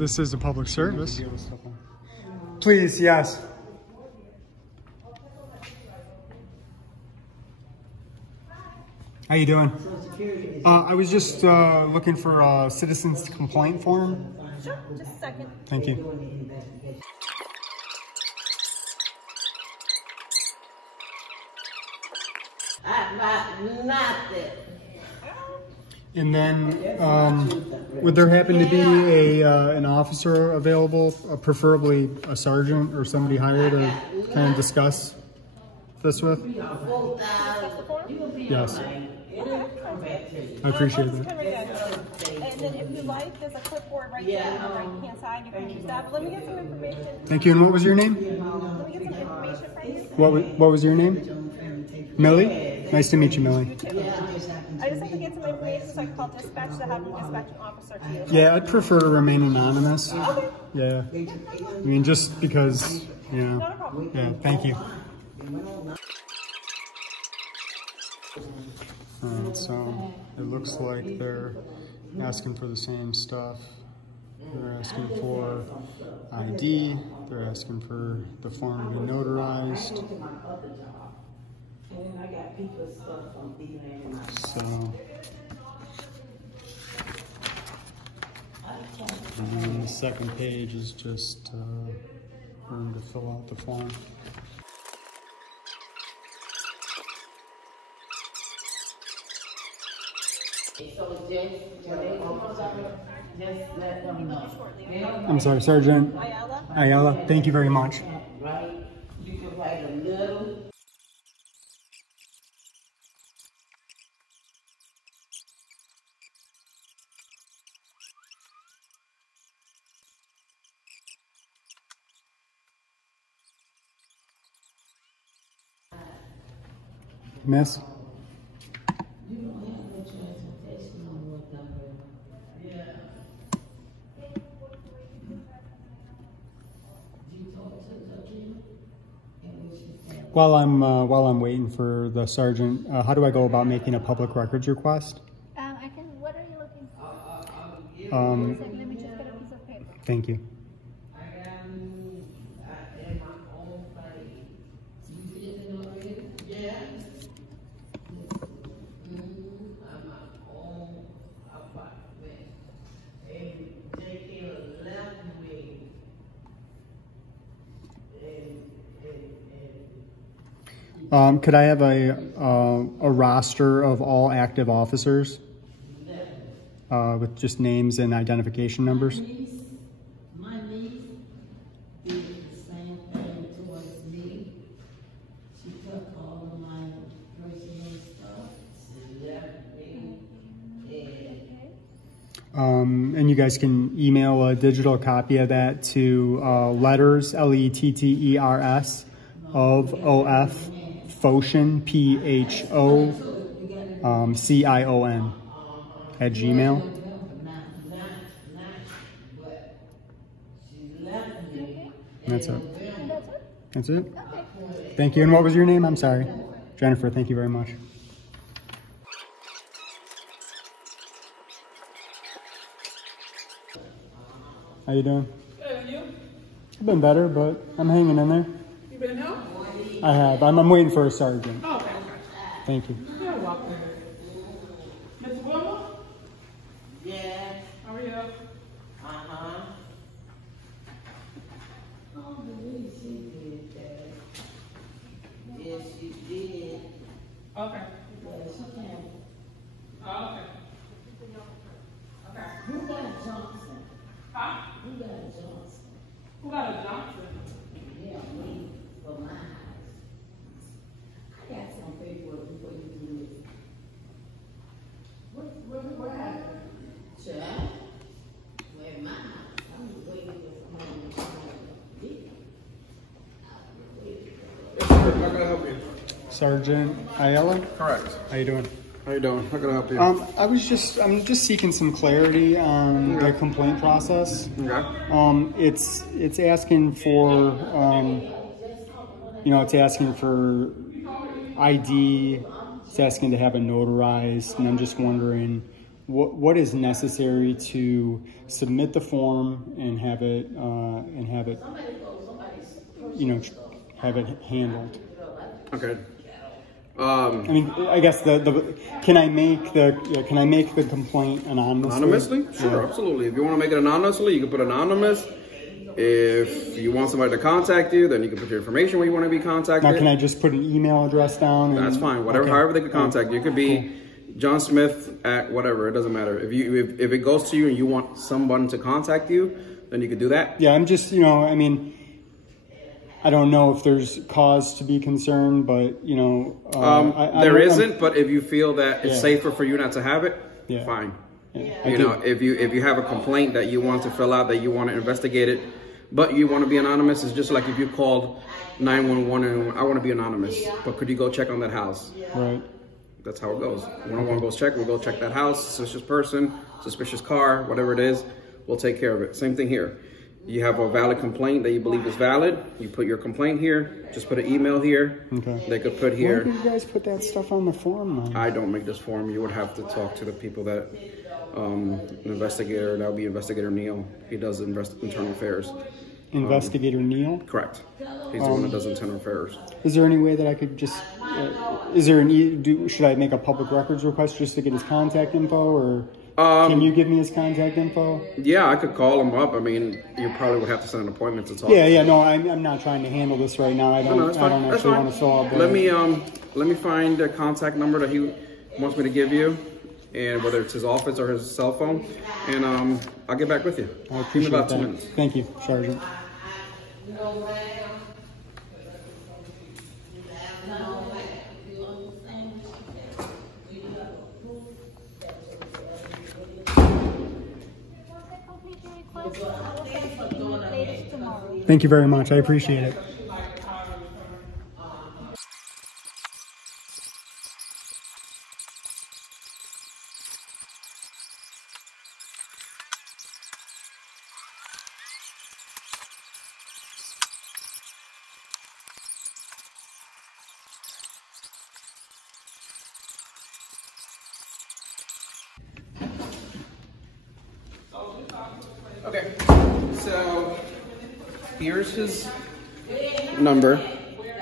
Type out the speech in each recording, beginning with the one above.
This is a public service. Please, yes. How you doing? I was just looking for a citizen's complaint form. Sure, just a second. Thank you. And then, would there happen to be an officer available, preferably a sergeant or somebody hired to kind of discuss this with? Yes. I appreciate it. And then if you like, there's a clipboard right there on the right-hand side. You can use that. But let me get some information. Thank you. And what was your name? Let me get some information from you. What was your name? Millie? Nice to meet you, Millie. I just have to get some information so I can call dispatch to have them dispatch an officer to you. Yeah, I'd prefer to remain anonymous. Okay. Yeah. I mean, just because, you know. Not a problem. Yeah, thank you. Alright, so it looks like they're asking for the same stuff. They're asking for ID. They're asking for the form to be notarized. So, and then the second page is just for them to fill out the form. So just let them know. I'm sorry, Sergeant Ayala. Thank you very much. Right? You can write a little. Miss? While I'm waiting for the sergeant, how do I go about making a public records request? I can. What are you looking for? Let me just get a piece of paper. Thank you. Could I have a roster of all active officers with just names and identification numbers? My niece did the same thing towards me. She took all of my personal stuff. She left me. And you guys can email a digital copy of that to letters, Letters, of OF, Phocion, PHOCION, at Gmail. That's it. That's it? Thank you. And what was your name? I'm sorry. Jennifer, thank you very much. How you doing? Good, and you? I've been better, but I'm hanging in there. You been home? I have. I'm waiting for a sergeant. Oh, okay. Thank you. You're welcome. Miss Wilma? Yes. How are you? Uh-huh. Oh, really, she did that. Yes, she did. Okay. Yes, she can. Oh, okay. Okay. Who got a Johnson? Huh? Who got a Johnson? Who got a Johnson? Yeah, me, for my house. I got some paperwork before you do it. What happened? Child, where my house? I'm waiting for someone to come Yes, sir. How can I help you? Sergeant Ayala? Correct. How you doing? How you doing? How can I help you? I'm just seeking some clarity on the complaint process. Okay. It's asking for, it's asking for ID. It's asking to have it notarized, and I'm just wondering what is necessary to submit the form and have it, you know, have it handled? Okay. I mean, I guess can I make the complaint anonymously? Anonymously? Sure, absolutely. If you want to make it anonymously, you can put anonymous. If you want somebody to contact you, then you can put your information where you want to be contacted. Now, can I just put an email address down? That's fine. Whatever, okay. However they can contact you. It could be John Smith at whatever. It doesn't matter. If it goes to you and you want someone to contact you, then you could do that. Yeah, I'm just, you know, I mean, I don't know if there's cause to be concerned, but, you know. There isn't, but if you feel that it's safer for you not to have it, fine. Yeah. You know, if you have a complaint that you want to fill out, that you want to investigate it, but you want to be anonymous, it's just like if you called 911 and I want to be anonymous, but could you go check on that house? Right. That's how it goes. 111 goes check, we'll go check that house, suspicious person, suspicious car, whatever it is, we'll take care of it. Same thing here. You have a valid complaint that you believe is valid. You put your complaint here. Just put an email here. Okay. They could put here. Why do you guys put that stuff on the form, then? I don't make this form. You would have to talk to the people that, investigator. That would be Investigator Neil. He does internal affairs. Investigator Neil? Correct. He's the one that does internal affairs. Is there any way that I could just? Should I make a public records request just to get his contact info, or? Can you give me his contact info? Yeah, I could call him up. I mean, you probably would have to set an appointment to talk. Yeah. No, I'm not trying to handle this right now. I don't actually want to fill out. Let me find a contact number that he wants me to give you, and whether it's his office or his cell phone, and I'll get back with you. I appreciate about that. 2 minutes. Thank you, Sergeant. Thank you very much. I appreciate it. Okay, so here's his number.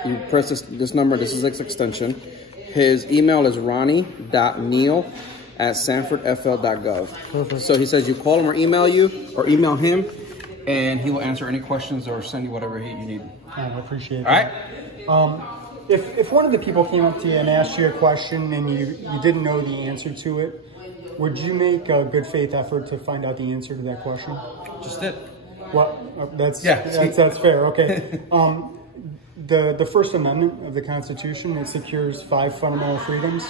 You press this number, this is his extension. His email is ronnie.neal@sanfordfl.gov. Perfect. So he says you call him or email him, and he will answer any questions or send you whatever you need. I appreciate it. All right? If one of the people came up to you and asked you a question and you didn't know the answer to it, would you make a good faith effort to find out the answer to that question? Just did. Well, that's fair. Okay. The First Amendment of the Constitution, it secures 5 fundamental freedoms.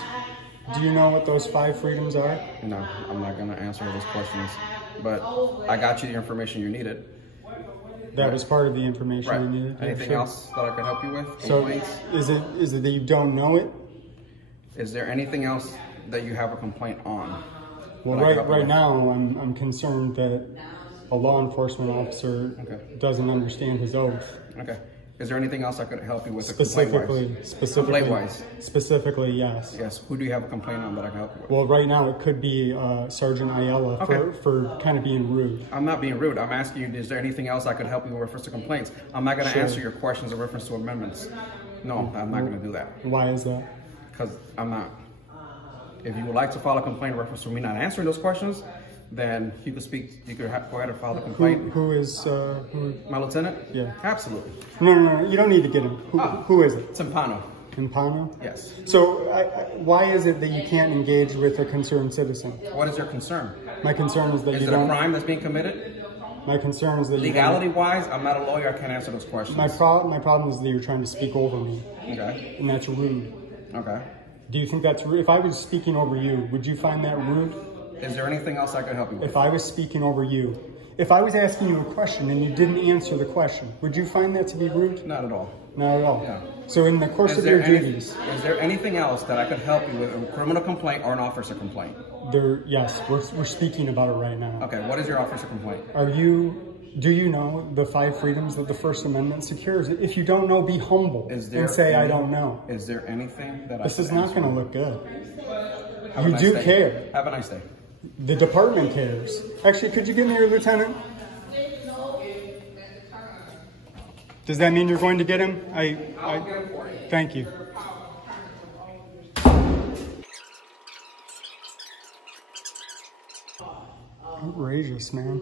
Do you know what those 5 freedoms are? No, I'm not going to answer those questions. But I got you the information you needed. That was part of the information you needed. Anything else that I could help you with? So, is it that you don't know it? Is there anything else that you have a complaint on? Well, right now, I'm concerned that a law enforcement officer doesn't understand his oath. Okay. Is there anything else I could help you with? Specifically, yes. Yes. Who do you have a complaint on that I can help you with? Well, right now it could be Sergeant Ayala for kind of being rude. I'm not being rude. I'm asking you, is there anything else I could help you with reference to complaints? I'm not going to answer your questions in reference to amendments. No, I'm not going to do that. Why is that? Because I'm not. If you would like to file a complaint in reference to me not answering those questions, then you could speak. You could go ahead and file the complaint. Who is my lieutenant? Yeah, absolutely. No. You don't need to get him. Who is it? Timpano. Timpano? Yes. So why is it that you can't engage with a concerned citizen? What is your concern? My concern is that is it a crime that's being committed? My concern is that legality-wise, I'm not a lawyer. I can't answer those questions. My problem is that you're trying to speak over me. Okay. And that's rude. Okay. Do you think that's rude? If I was speaking over you, would you find that rude? Is there anything else I could help you with? If I was speaking over you, if I was asking you a question and you didn't answer the question, would you find that to be rude? Not at all. Not at all? No. So in the course of your duties... Is there anything else that I could help you with, a criminal complaint or an officer complaint? Yes, we're speaking about it right now. Okay, what is your officer complaint? Do you know the 5 freedoms that the First Amendment secures? If you don't know, be humble and say, I don't know. Is there anything that This is not going to look good. You do care. Have a nice day. The department cares. Actually, could you give me your lieutenant? Does that mean you're going to get him? Thank you. Outrageous, man.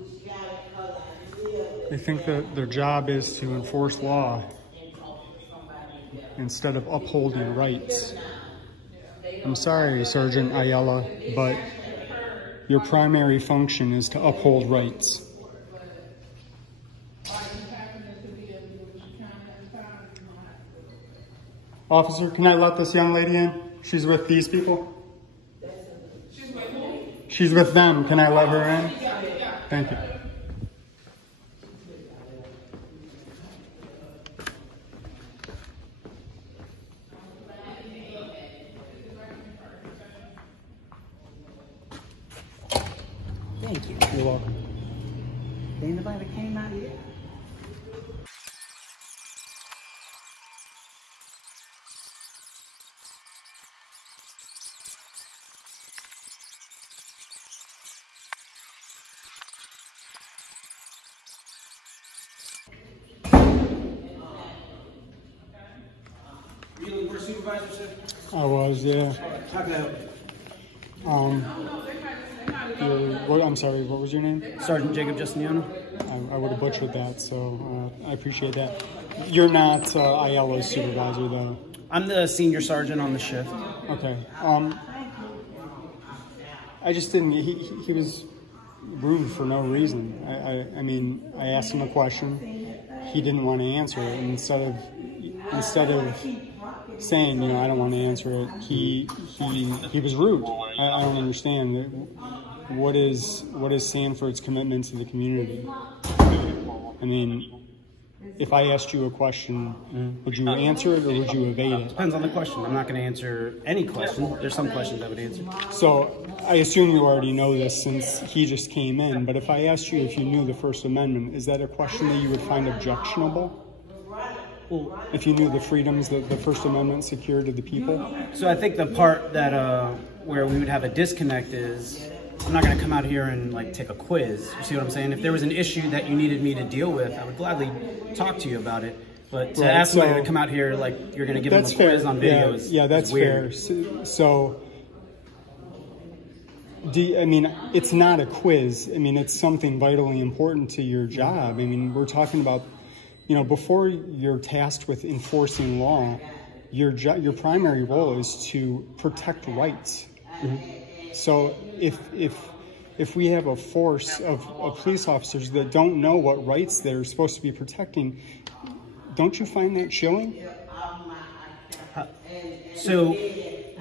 They think that their job is to enforce law instead of upholding rights. I'm sorry, Sergeant Ayala, but your primary function is to uphold rights. Officer, can I let this young lady in? She's with these people? She's with who? She's with them. Can I let her in? Thank you. Thank you. You're welcome. Anybody came out here? You looking for a supervisor, sir? I was, yeah. How can I help you? I'm sorry, what was your name? Sergeant Jacob Justiniano. I would have butchered that, so I appreciate that. You're not Ayala's supervisor, though. I'm the senior sergeant on the shift. Okay. I just didn't. He was rude for no reason. I mean, I asked him a question. He didn't want to answer it. And instead of saying, you know, I don't want to answer it, he was rude. I don't understand. What is Sanford's commitment to the community? I mean, if I asked you a question, would you answer it or would you evade it? Depends on the question. I'm not going to answer any question. There's some questions I would answer. So I assume you already know this since he just came in, but if I asked you if you knew the First Amendment, is that a question that you would find objectionable? Well, if you knew the freedoms that the First Amendment secured to the people? So I think the part that where we would have a disconnect is I'm not going to come out here and like take a quiz. You see what I'm saying? If there was an issue that you needed me to deal with, I would gladly talk to you about it. But to ask somebody to come out here like you're going to give them a quiz on video is that's weird. Fair. So I mean, it's not a quiz. I mean, it's something vitally important to your job. I mean, we're talking about, you know, before you're tasked with enforcing law, your primary role is to protect rights. Mm-hmm. So if we have a force of police officers that don't know what rights they're supposed to be protecting, don't you find that chilling? So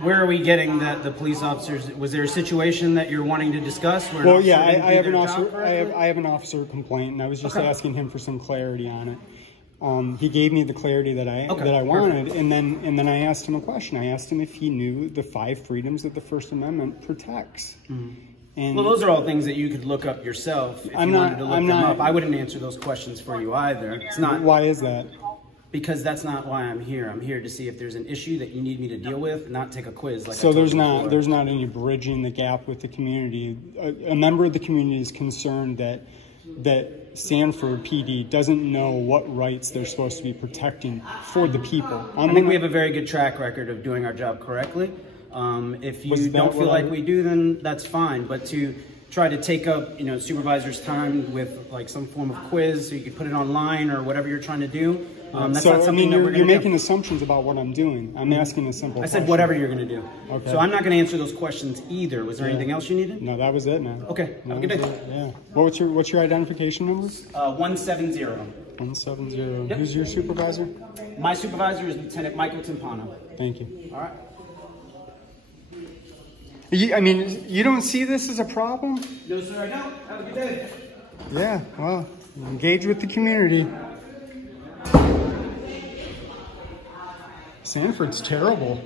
where are we getting that the police officers, was there a situation that you're wanting to discuss? Where well, yeah, I have an officer complaint, and I was just asking him for some clarity on it. He gave me the clarity that I wanted, and then I asked him a question. I asked him if he knew the 5 freedoms that the First Amendment protects. Mm-hmm. And well, those are all things that you could look up yourself if you wanted to look them up. I wouldn't answer those questions for you either. It's not. Why is that? Because that's not why I'm here. I'm here to see if there's an issue that you need me to deal with, not take a quiz. Like so there's not any bridging the gap with the community. A member of the community is concerned that Sanford PD doesn't know what rights they're supposed to be protecting for the people. I think we have a very good track record of doing our job correctly. If you don't feel like we do, then that's fine. But to try to take up, you know, supervisor's time with like some form of quiz so you could put it online or whatever you're trying to do, that's not something that we're going to do. You're making assumptions about what I'm doing. I'm asking a simple question. I said whatever you're going to do. Okay. So I'm not going to answer those questions either. Was there anything else you needed? No, that was it, man. Okay. Have a good day. Yeah. What's your identification number? 170. 170. Yep. Who's your supervisor? My supervisor is Lieutenant Michael Timpano. Thank you. All right. I mean, you don't see this as a problem? No, sir, I don't. Have a good day. Yeah, well, engage with the community. Sanford's terrible.